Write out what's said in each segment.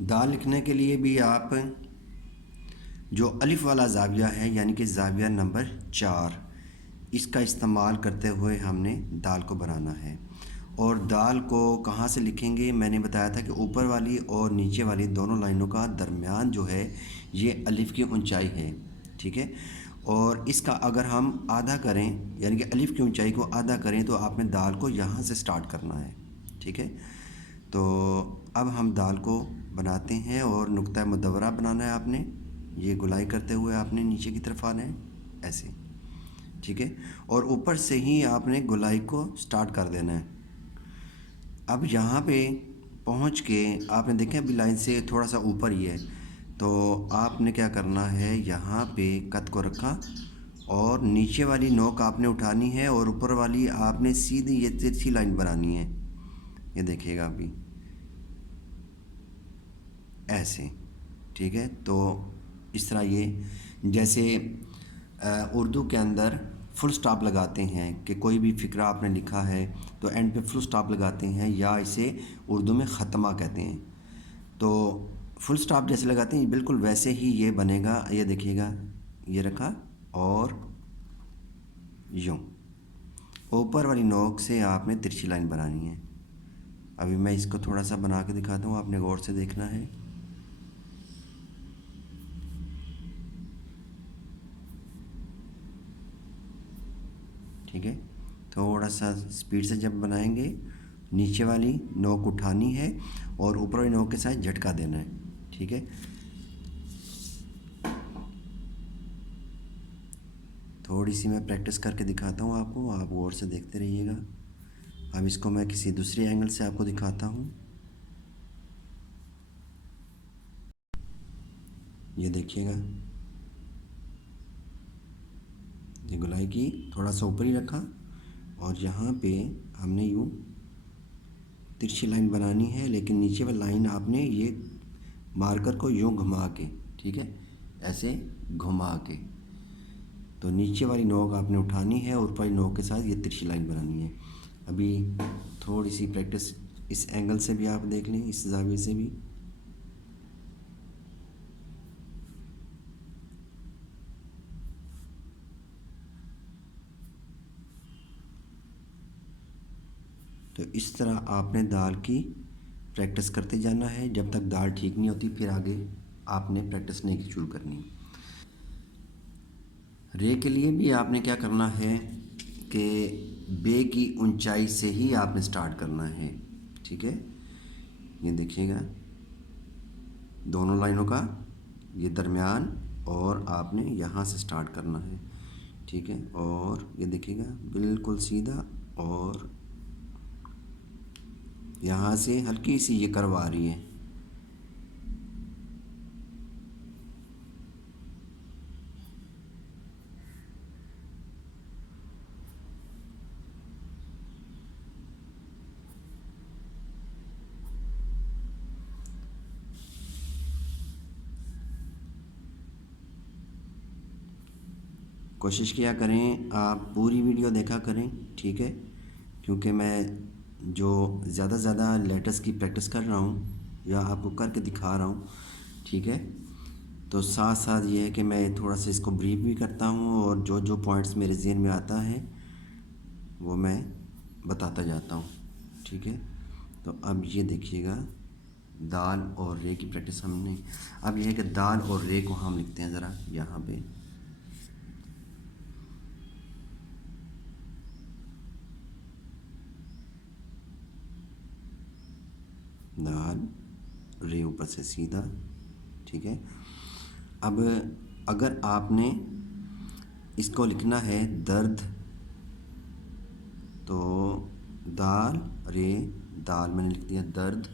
दाल लिखने के लिए भी आप जो अलिफ वाला ज़ाविया है यानी कि ज़ाविया नंबर 4, इसका इस्तेमाल करते हुए हमने दाल को बनाना है। और दाल को कहाँ से लिखेंगे, मैंने बताया था कि ऊपर वाली और नीचे वाली दोनों लाइनों का दरमियान जो है ये अलिफ की ऊंचाई है, ठीक है। और इसका अगर हम आधा करें यानी कि अलिफ की ऊंचाई को आधा करें तो आपने दाल को यहाँ से स्टार्ट करना है, ठीक है। तो अब हम दाल को बनाते हैं और नुक्ता मुदव्वरा बनाना है आपने। ये गुलाई करते हुए आपने नीचे की तरफ आना है ऐसे, ठीक है। और ऊपर से ही आपने गुलाई को स्टार्ट कर देना है। अब यहाँ पे पहुँच के आपने देखा अभी लाइन से थोड़ा सा ऊपर ही है, तो आपने क्या करना है, यहाँ पे कत को रखा और नीचे वाली नोक आपने उठानी है और ऊपर वाली आपने सीधी ये तिरछी लाइन बनानी है। ये देखिएगा अभी ऐसे, ठीक है। तो इस तरह ये जैसे उर्दू के अंदर फुल स्टॉप लगाते हैं कि कोई भी फ़िक्रा आपने लिखा है तो एंड पे फुल स्टॉप लगाते हैं, या इसे उर्दू में ख़त्मा कहते हैं। तो फुल स्टॉप जैसे लगाते हैं बिल्कुल वैसे ही ये बनेगा। ये देखिएगा, ये रखा और यूँ ऊपर वाली नोक से आपने तिरछी लाइन बनानी है। अभी मैं इसको थोड़ा सा बना के दिखाता हूँ, आपने गौर से देखना है। ठीक है, थोड़ा सा स्पीड से जब बनाएंगे, नीचे वाली नोक उठानी है और ऊपर वाली नोक के साथ झटका देना है, ठीक है। थोड़ी सी मैं प्रैक्टिस करके दिखाता हूँ आपको, आप गौर से देखते रहिएगा। अब इसको मैं किसी दूसरे एंगल से आपको दिखाता हूँ। ये देखिएगा, ये गुलाई की थोड़ा सा ऊपर ही रखा और यहाँ पे हमने यूँ तिरछी लाइन बनानी है, लेकिन नीचे वाली लाइन आपने ये मार्कर को यूँ घुमा के, ठीक है, ऐसे घुमा के, तो नीचे वाली नोक आपने उठानी है और ऊपर वाली नोक के साथ ये तिरछी लाइन बनानी है। अभी थोड़ी सी प्रैक्टिस इस एंगल से भी आप देख लें, इस ज़ाविये से भी। तो इस तरह आपने दाल की प्रैक्टिस करते जाना है जब तक दाल ठीक नहीं होती, फिर आगे आपने प्रैक्टिस नहीं शुरू करनी। रे के लिए भी आपने क्या करना है कि बे की ऊंचाई से ही आपने स्टार्ट करना है, ठीक है। ये देखिएगा दोनों लाइनों का ये दरमियान, और आपने यहाँ से स्टार्ट करना है, ठीक है। और ये देखिएगा बिल्कुल सीधा, और यहाँ से हल्की सी ये कर्व आ रही है। कोशिश किया करें आप पूरी वीडियो देखा करें, ठीक है, क्योंकि मैं जो ज़्यादा से ज़्यादा लेटर्स की प्रैक्टिस कर रहा हूँ या आपको करके दिखा रहा हूँ, ठीक है। तो साथ साथ ये है कि मैं थोड़ा सा इसको ब्रीफ भी करता हूँ और जो जो पॉइंट्स मेरे ज़हन में आता है वो मैं बताता जाता हूँ, ठीक है। तो अब ये देखिएगा दाल और रे की प्रैक्टिस हमने, अब ये है कि दाल और रे को हम लिखते हैं ज़रा यहाँ पे। दाल रे ऊपर से सीधा, ठीक है। अब अगर आपने इसको लिखना है दर्द, तो दाल रे, दाल मैंने लिख दिया दर्द।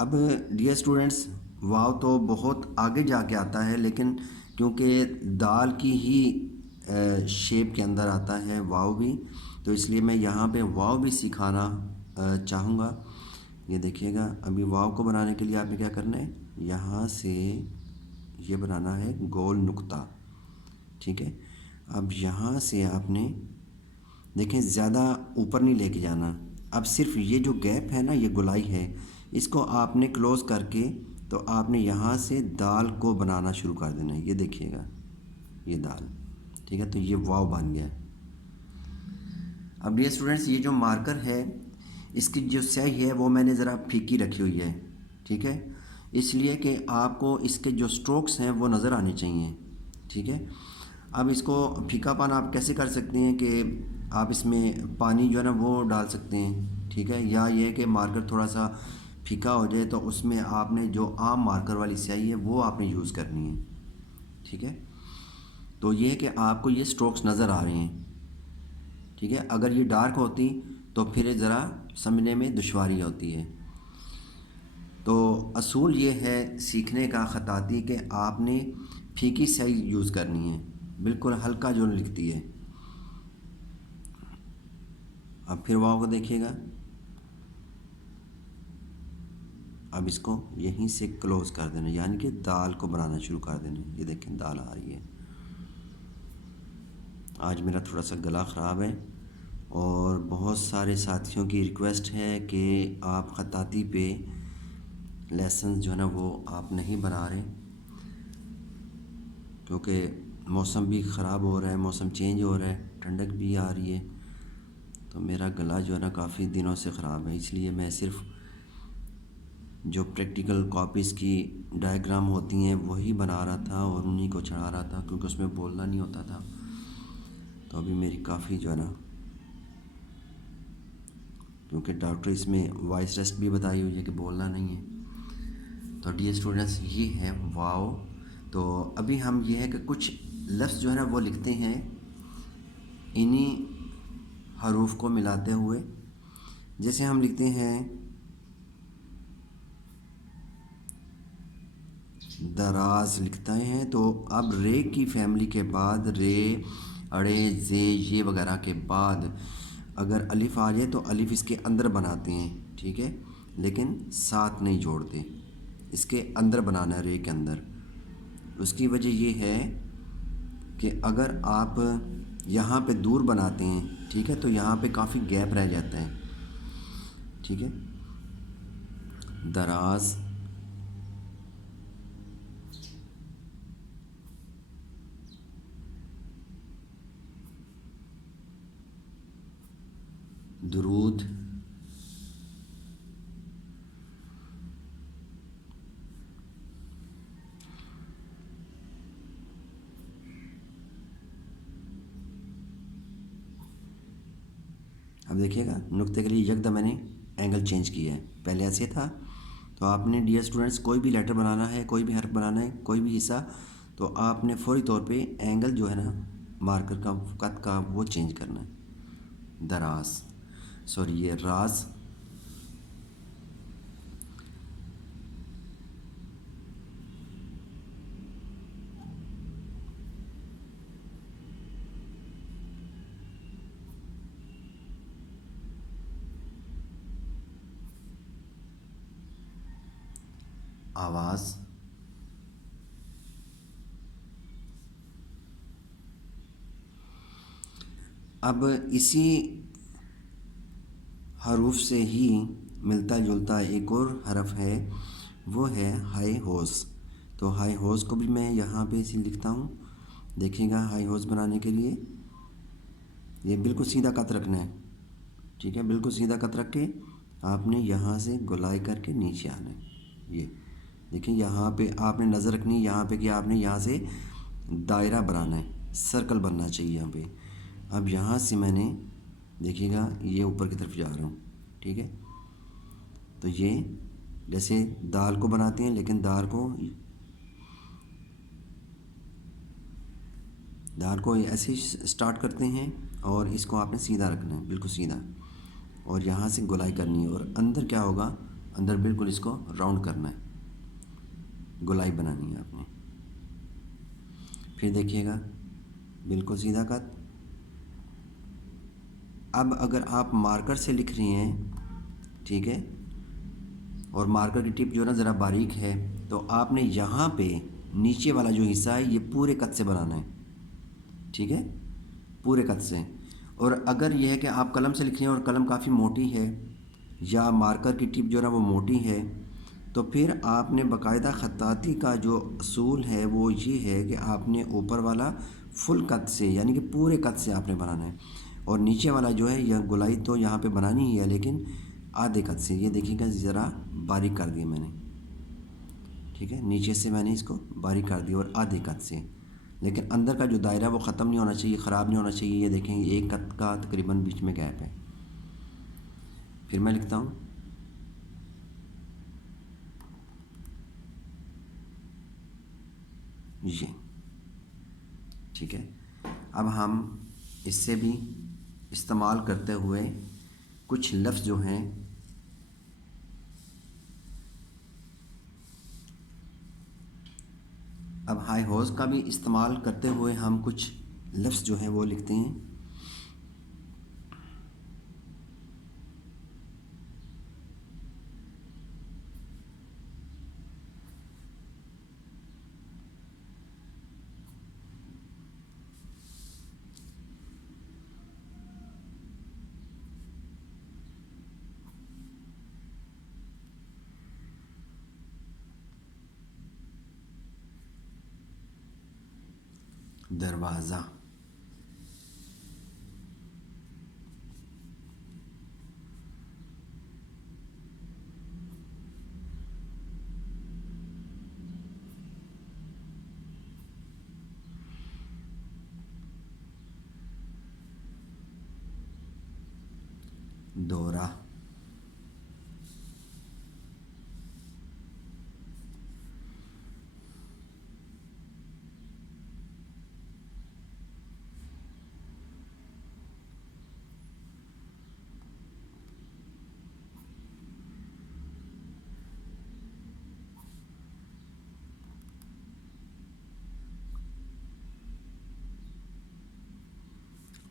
अब डियर स्टूडेंट्स, वाव तो बहुत आगे जाके आता है, लेकिन क्योंकि दाल की ही शेप के अंदर आता है वाव भी, तो इसलिए मैं यहाँ पे वाव भी सिखाना चाहूँगा। ये देखिएगा अभी वाव को बनाने के लिए आपने क्या करना है, यहाँ से ये बनाना है गोल नुक्ता, ठीक है। अब यहाँ से आपने देखें ज़्यादा ऊपर नहीं लेके जाना, अब सिर्फ ये जो गैप है ना, ये गोलाई है, इसको आपने क्लोज़ करके तो आपने यहाँ से दाल को बनाना शुरू कर देना है। ये देखिएगा, ये दाल, ठीक है, तो ये वाव बन गया। अब डियर स्टूडेंट्स, ये जो मार्कर है, इसकी जो स्याही है वो मैंने ज़रा फीकी रखी हुई है, ठीक है, इसलिए कि आपको इसके जो स्ट्रोक्स हैं वो नज़र आने चाहिए, ठीक है। अब इसको फीकापन आप कैसे कर सकते हैं कि आप इसमें पानी जो है ना वो डाल सकते हैं, ठीक है, या ये कि मार्कर थोड़ा सा फीका हो जाए तो उसमें आपने जो आम मार्कर वाली स्याही है वो आपने यूज़ करनी है, ठीक है। तो ये है कि आपको ये स्ट्रोक्स नज़र आ रहे हैं, ठीक है। अगर ये डार्क होती तो फिर ज़रा समझने में दुश्वारी होती है। तो असूल ये है सीखने का ख़ताती कि आपने फीकी स्याही यूज़ करनी है, बिल्कुल हल्का जो लिखती है। अब फिर वाव को देखिएगा, अब इसको यहीं से क्लोज़ कर देना, यानी कि दाल को बनाना शुरू कर देना। ये देखें दाल आ रही है। आज मेरा थोड़ा सा गला ख़राब है और बहुत सारे साथियों की रिक्वेस्ट है कि आप ख़ताती पे लेसन जो है ना वो आप नहीं बना रहे, क्योंकि मौसम भी ख़राब हो रहा है, मौसम चेंज हो रहा है, ठंडक भी आ रही है, तो मेरा गला जो है ना काफ़ी दिनों से ख़राब है। इसलिए मैं सिर्फ जो प्रैक्टिकल कॉपीज़ की डायग्राम होती हैं वही बना रहा था और उन्हीं को चढ़ा रहा था, क्योंकि उसमें बोलना नहीं होता था। तो अभी मेरी काफ़ी जो है ना, क्योंकि डॉक्टर इसमें वॉइस रेस्ट भी बताई हुई है कि बोलना नहीं है। तो डियर स्टूडेंट्स, ये है वाव। तो अभी हम ये है कि कुछ लफ्ज़ जो है ना वो लिखते हैं इन्हीं हरूफ को मिलाते हुए। जैसे हम लिखते हैं दराज लिखते हैं, तो अब रे की फैमिली के बाद रे, अड़े, जे, ये वगैरह के बाद अगर अलिफ़ आ जाए तो अलिफ़ इसके अंदर बनाते हैं, ठीक है, लेकिन साथ नहीं जोड़ते, इसके अंदर बनाना है, रे के अंदर। उसकी वजह ये है कि अगर आप यहाँ पे दूर बनाते हैं, ठीक है, तो यहाँ पे काफ़ी गैप रह जाता है, ठीक है। दराज, दुरूद, अब देखिएगा नुक्ते के लिए यकदम मैंने एंगल चेंज किया है, पहले ऐसे था। तो आपने डियर स्टूडेंट्स कोई भी लेटर बनाना है, कोई भी हर्फ बनाना है, कोई भी हिस्सा, तो आपने फौरी तौर पे एंगल जो है ना मार्कर का कद का वो चेंज करना है। दराज, सॉरी ये राज, आवाज़, अब इसी हरूफ से ही मिलता जुलता एक और हरफ है, वो है हाई होस। तो हाई होस को भी मैं यहाँ पे इसे लिखता हूँ। देखिएगा हाई होस बनाने के लिए ये बिल्कुल सीधा कट रखना है, ठीक है, बिल्कुल सीधा कट रख के आपने यहाँ से गोलाई करके नीचे आना है। ये देखिए यहाँ पे आपने नज़र रखनी है, यहाँ पे कि आपने यहाँ से दायरा बनाना है, सर्कल बनना चाहिए यहाँ पे। अब यहाँ से मैंने देखिएगा ये ऊपर की तरफ जा रहा हूँ, ठीक है। तो ये जैसे दाल को बनाते हैं, लेकिन दाल को ऐसे स्टार्ट करते हैं और इसको आपने सीधा रखना है, बिल्कुल सीधा, और यहाँ से गोलाई करनी है, और अंदर क्या होगा, अंदर बिल्कुल इसको राउंड करना है, गोलाई बनानी है आपने। फिर देखिएगा बिल्कुल सीधा कट। अब अगर आप मार्कर से लिख रही हैं, ठीक है, और मार्कर की टिप जो है ना ज़रा बारीक है, तो आपने यहाँ पे नीचे वाला जो हिस्सा है ये पूरे कट से बनाना है, ठीक है, पूरे कट से। और अगर यह है कि आप कलम से लिख रहे हैं और कलम काफ़ी मोटी है या मार्कर की टिप जो है ना वो मोटी है, तो फिर आपने बाकायदा ख़त्ताती का जो असूल है वो ये है कि आपने ऊपर वाला फुल कट से यानी कि पूरे कट से आपने बनाना है, और नीचे वाला जो है यह गोलाई तो यहाँ पे बनानी ही है लेकिन आधे कट से। ये देखिएगा ज़रा बारीक कर दिया मैंने, ठीक है, नीचे से मैंने इसको बारीक कर दिया और आधे कट से, लेकिन अंदर का जो दायरा वो ख़त्म नहीं होना चाहिए, ख़राब नहीं होना चाहिए। ये देखें एक कट का तकरीबन बीच में गैप है। फिर मैं लिखता हूँ ये, ठीक है। अब हम इससे भी इस्तेमाल करते हुए कुछ लफ्ज़ जो हैं अब हाई होज़ का भी इस्तेमाल करते हुए हम कुछ लफ्ज़ जो हैं वो लिखते हैं। दरवाज़ा, दौरा,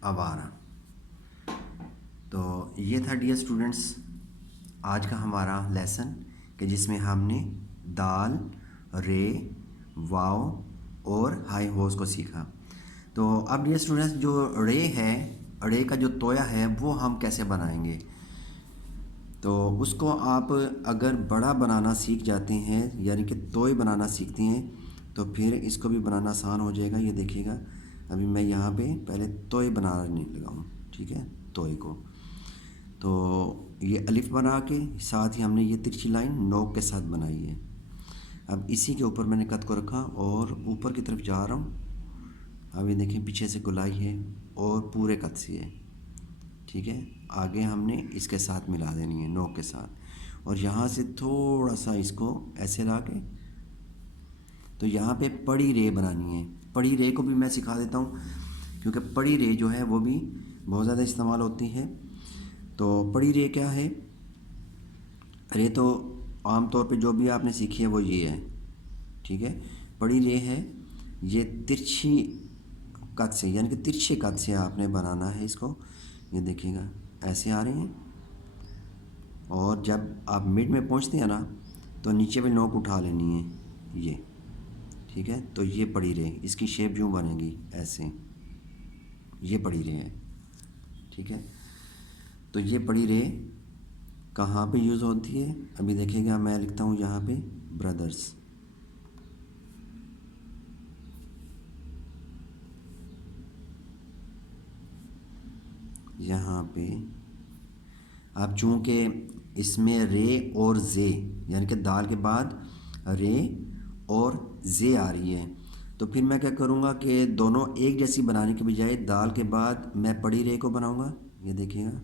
आवारा। तो ये था डियर स्टूडेंट्स आज का हमारा लेसन कि जिसमें हमने दाल, रे, वाव और हाई होज़ को सीखा। तो अब डियर स्टूडेंट्स जो रे है, रे का जो तोया है वो हम कैसे बनाएंगे, तो उसको आप अगर बड़ा बनाना सीख जाते हैं यानी कि तोय बनाना सीखते हैं तो फिर इसको भी बनाना आसान हो जाएगा। ये देखिएगा अभी मैं यहाँ पे पहले तोय बनाने लगा हूँ, ठीक है, तोय को। तो ये अलिफ बना के साथ ही हमने ये तिरछी लाइन नोक के साथ बनाई है। अब इसी के ऊपर मैंने कत को रखा और ऊपर की तरफ जा रहा हूँ। अब ये देखें पीछे से गोलाई है और पूरे कत से है, ठीक है। आगे हमने इसके साथ मिला देनी है नोक के साथ, और यहाँ से थोड़ा सा इसको ऐसे ला के तो यहाँ पे पड़ी रे बनानी है। पड़ी रे को भी मैं सिखा देता हूँ क्योंकि पड़ी रे जो है वो भी बहुत ज़्यादा इस्तेमाल होती है। तो पड़ी रे क्या है, रे तो आम तौर पे जो भी आपने सीखी है वो ये है, ठीक है। पड़ी रे है ये तिरछी कट से यानी कि तिरछे कट से आपने बनाना है इसको। ये देखिएगा ऐसे आ रहे हैं और जब आप मिड में पहुंचते हैं ना तो नीचे पे नोक उठा लेनी है ये, ठीक है। तो ये पड़ी रे, इसकी शेप यूँ बनेगी ऐसे, ये पड़ी रे है, ठीक है। तो ये पड़ी रे कहाँ पे यूज़ होती है अभी देखिएगा, मैं लिखता हूँ यहाँ पे ब्रदर्स, यहाँ पे अब चूँकि इसमें रे और जे यानी कि दाल के बाद रे और जे आ रही है, तो फिर मैं क्या करूँगा कि दोनों एक जैसी बनाने के बजाय दाल के बाद मैं पड़ी रे को बनाऊँगा। ये देखिएगा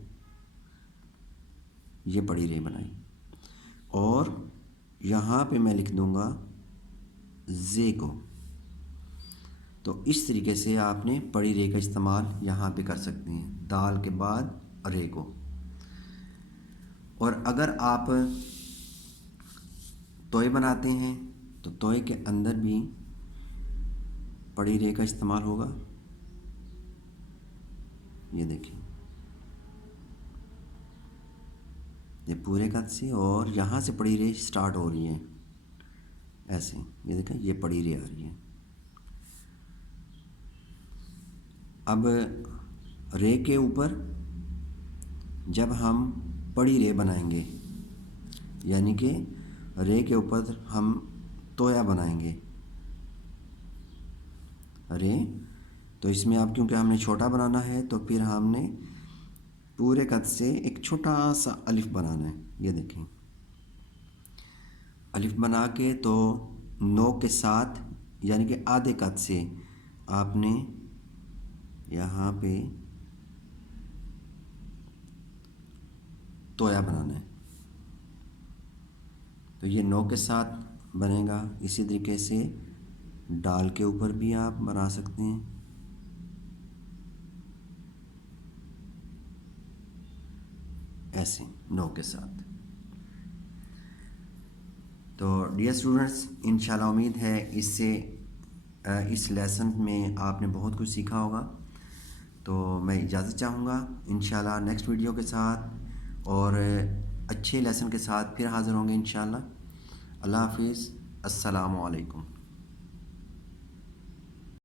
ये पड़ी रे बनाई और यहाँ पे मैं लिख दूँगा जे को। तो इस तरीके से आपने पड़ी रे का इस्तेमाल यहाँ पे कर सकते हैं दाल के बाद रे को। और अगर आप तोय बनाते हैं तो तोय के अंदर भी पड़ी रे का इस्तेमाल होगा। ये देखिए ये पूरे कद से और यहाँ से पड़ी रे स्टार्ट हो रही है ऐसे, ये देखें ये पड़ी रे आ रही है। अब रे के ऊपर जब हम बड़ी रे बनाएंगे, यानी कि रे के ऊपर हम तोया बनाएंगे रे, तो इसमें अब क्योंकि हमने छोटा बनाना है तो फिर हमने पूरे कद से एक छोटा सा अलिफ बनाना है। ये देखें, अलिफ बना के तो नो के साथ यानी कि आधे कद से आपने यहाँ पे तोया बनाना है। तो ये नो के साथ बनेगा। इसी तरीके से डाल के ऊपर भी आप बना सकते हैं। ऐसे नो के साथ। तो डियर स्टूडेंट्स, इंशाल्लाह उम्मीद है इससे इस लेसन में आपने बहुत कुछ सीखा होगा। तो मैं इजाज़त चाहूँगा इंशाल्लाह नेक्स्ट वीडियो के साथ और अच्छे लेसन के साथ फिर हाज़िर होंगे इंशाल्लाह। अल्लाह हाफिज़, अस्सलामु अलैकुम।